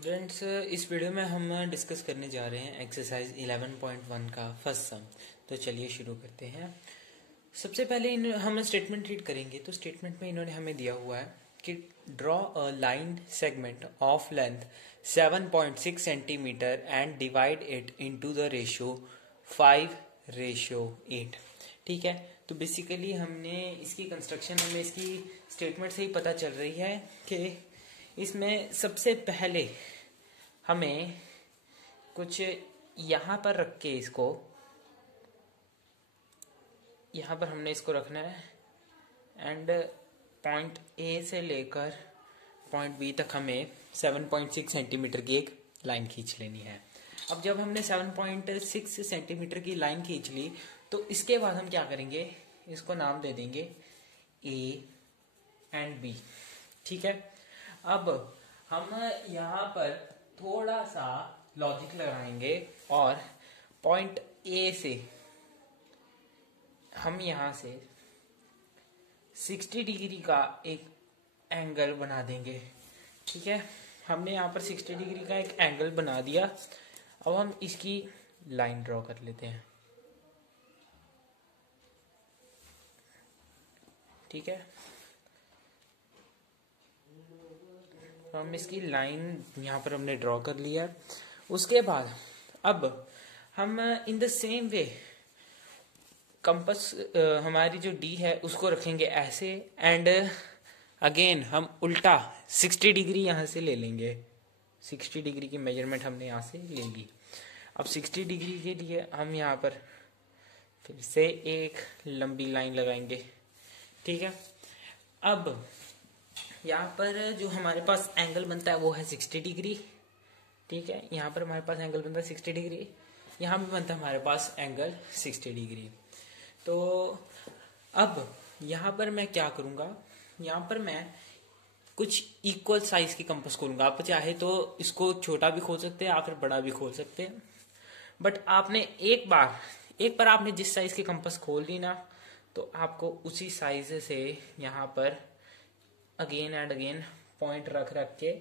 Students, इस video में हम डिस्कस करने जा रहे हैं एक्सरसाइज 11.1 का फर्स्ट सम। तो चलिए शुरू करते हैं। सबसे पहले हम स्टेटमेंट रीड करेंगे। तो स्टेटमेंट में इन्होंने हमें दिया हुआ है कि draw a line segment of length 7.6 centimetre and divide it into the ratio 5:8। ठीक है, तो बेसिकली हमने इसकी कंस्ट्रक्शन हमें इसकी स्टेटमेंट से ही पता चल रही है कि इसमें सबसे पहले हमें कुछ यहाँ पर रख के इसको यहाँ पर हमने इसको रखना है एंड पॉइंट ए से लेकर पॉइंट बी तक हमें 7.6 सेंटीमीटर की एक लाइन खींच लेनी है। अब जब हमने 7.6 सेंटीमीटर की लाइन खींच ली तो इसके बाद हम क्या करेंगे, इसको नाम दे देंगे ए एंड बी। ठीक है, अब हम यहाँ पर थोड़ा सा लॉजिक लगाएंगे और पॉइंट ए से हम यहाँ से 60 डिग्री का एक एंगल बना देंगे। ठीक है, हमने यहाँ पर 60 डिग्री का एक एंगल बना दिया। अब हम इसकी लाइन ड्रॉ कर लेते हैं। ठीक है, हम इसकी लाइन यहाँ पर हमने ड्रॉ कर लिया। उसके बाद अब हम in the same way compass हमारी जो डी है उसको रखेंगे ऐसे एंड अगेन हम उल्टा 60 डिग्री यहाँ से ले लेंगे। 60 डिग्री की मेजरमेंट हमने यहाँ से ले ली। अब 60 डिग्री के लिए हम यहाँ पर फिर से एक लंबी लाइन लगाएंगे। ठीक है, अब यहाँ पर जो हमारे पास एंगल बनता है वो है 60 डिग्री। ठीक है, यहाँ पर हमारे पास एंगल बनता है 60 डिग्री, यहाँ भी बनता है हमारे पास एंगल 60 डिग्री। तो अब यहाँ पर मैं क्या करूँगा, यहाँ पर मैं कुछ इक्वल साइज की कंपास खोलूंगा। आप चाहे तो इसको छोटा भी खोल सकते हैं या फिर बड़ा भी खोल सकते हैं, बट आपने एक बार आपने जिस साइज की कंपास खोल ली ना तो आपको उसी साइज से यहाँ पर अगेन एंड अगेन पॉइंट रख के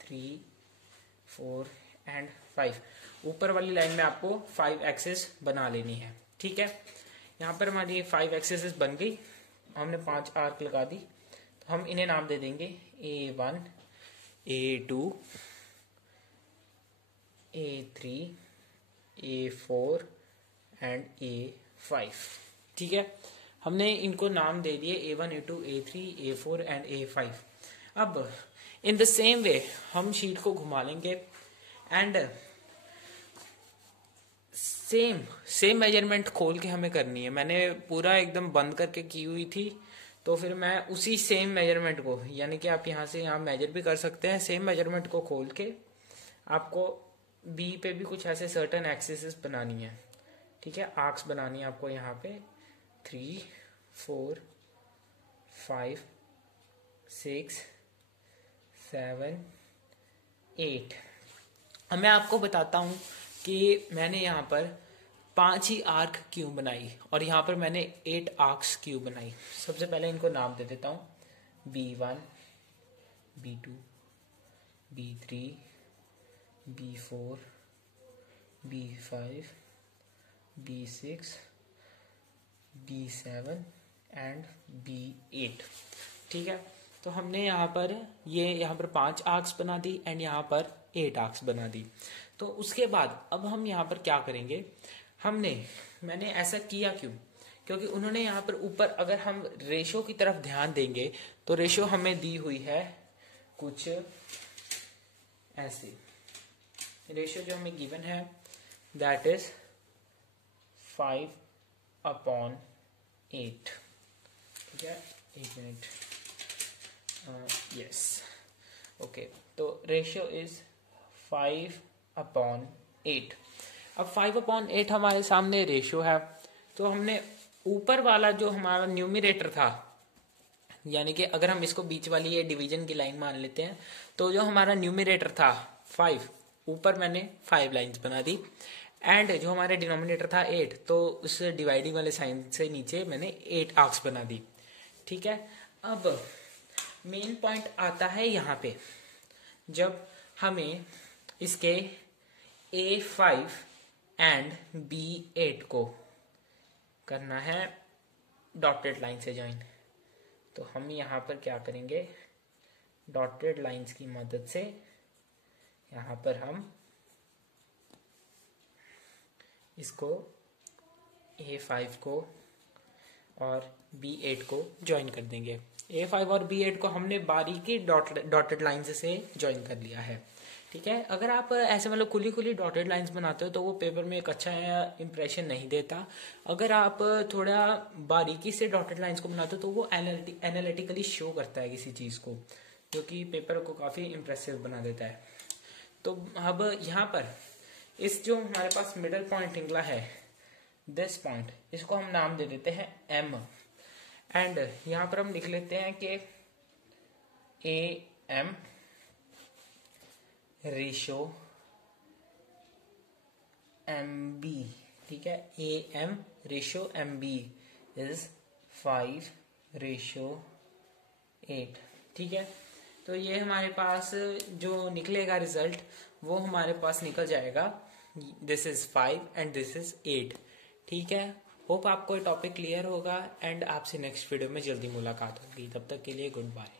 3, 4 एंड 5 ऊपर वाली लाइन में आपको 5 एक्सेस बना लेनी है। ठीक है, यहाँ पर हमारी 5 एक्सेस बन गई। हमने 5 आर्क लगा दी, तो हम इन्हें नाम दे देंगे A1, A2, A3, A4 and A5। ठीक है, हमने इनको नाम दे दिए A1, A2, A3, A4 and A5। अब इन द सेम वे हम शीट को घुमा लेंगे एंड सेम मेजरमेंट खोल के हमें करनी है। मैंने पूरा एकदम बंद करके की हुई थी, तो फिर मैं उसी सेम मेजरमेंट को, यानी कि आप यहाँ से यहाँ मेजर भी कर सकते हैं, सेम मेजरमेंट को खोल के आपको बी पे भी कुछ ऐसे सर्टेन एक्सेस बनानी है। ठीक है, आर्क्स बनानी है आपको यहाँ पे 3, 4, 5, 6, 7, 8। अब मैं आपको बताता हूँ कि मैंने यहाँ पर 5 ही आर्क क्यों बनाई और यहाँ पर मैंने 8 आर्क्स क्यों बनाई। सबसे पहले इनको नाम दे देता हूँ B1, B2, B3, B4, B5, B6, B7 and B8। ठीक है, तो हमने यहाँ पर 5 आर्क्स बना दी एंड यहाँ पर 8 आर्क्स बना दी। तो उसके बाद अब हम यहाँ पर क्या करेंगे, मैंने ऐसा किया क्यों, क्योंकि उन्होंने यहाँ पर ऊपर अगर हम रेशो की तरफ ध्यान देंगे तो रेशो हमें दी हुई है कुछ ऐसे। रेशो जो हमें गिवन है दैट इज 5/8। ठीक है, एक मिनट, यस, ओके। तो रेशियो इज 5/8। अब 5/8 हमारे सामने रेशियो है, तो हमने ऊपर वाला जो हमारा न्यूमरेटर था, यानी कि अगर हम इसको बीच वाली ये डिवीजन की लाइन मान लेते हैं, तो जो हमारा न्यूमरेटर था 5, ऊपर मैंने 5 लाइंस बना दी एंड जो हमारे डिनोमिनेटर था 8, तो उस डिवाइडिंग वाले साइन से नीचे मैंने 8 आर्क्स बना दी। ठीक है, अब मेन पॉइंट आता है यहाँ पे, जब हमें इसके A5 एंड B8 को करना है डॉटेड लाइन से ज्वाइन। तो हम यहाँ पर क्या करेंगे, डॉटेड लाइंस की मदद से यहाँ पर हम इसको A5 को और B8 को ज्वाइन कर देंगे। A5 और B8 को हमने बारीकी डॉटेड लाइंस से ज्वाइन कर लिया है। ठीक है, अगर आप ऐसे मतलब खुली खुली डॉटेड लाइंस बनाते हो तो वो पेपर में एक अच्छा इंप्रेशन नहीं देता। अगर आप थोड़ा बारीकी से डॉटेड लाइंस को बनाते हो तो वो एनालिटिकली शो करता है किसी चीज़ को, जो कि पेपर को काफ़ी इम्प्रेसिव बना देता है। तो अब यहाँ पर इस जो हमारे पास मिडल पॉइंट निकला है, दिस पॉइंट, इसको हम नाम दे देते हैं M, एंड यहाँ पर हम लिख लेते हैं कि AM रेशो MB। ठीक है, AM रेशो MB इज 5:8। ठीक है, तो ये हमारे पास जो निकलेगा रिजल्ट वो हमारे पास निकल जाएगा, this is 5 and this is 8। ठीक है, होप आपको ये टॉपिक क्लियर होगा एंड आपसे नेक्स्ट वीडियो में जल्दी मुलाकात होगी। तब तक के लिए गुड बाय।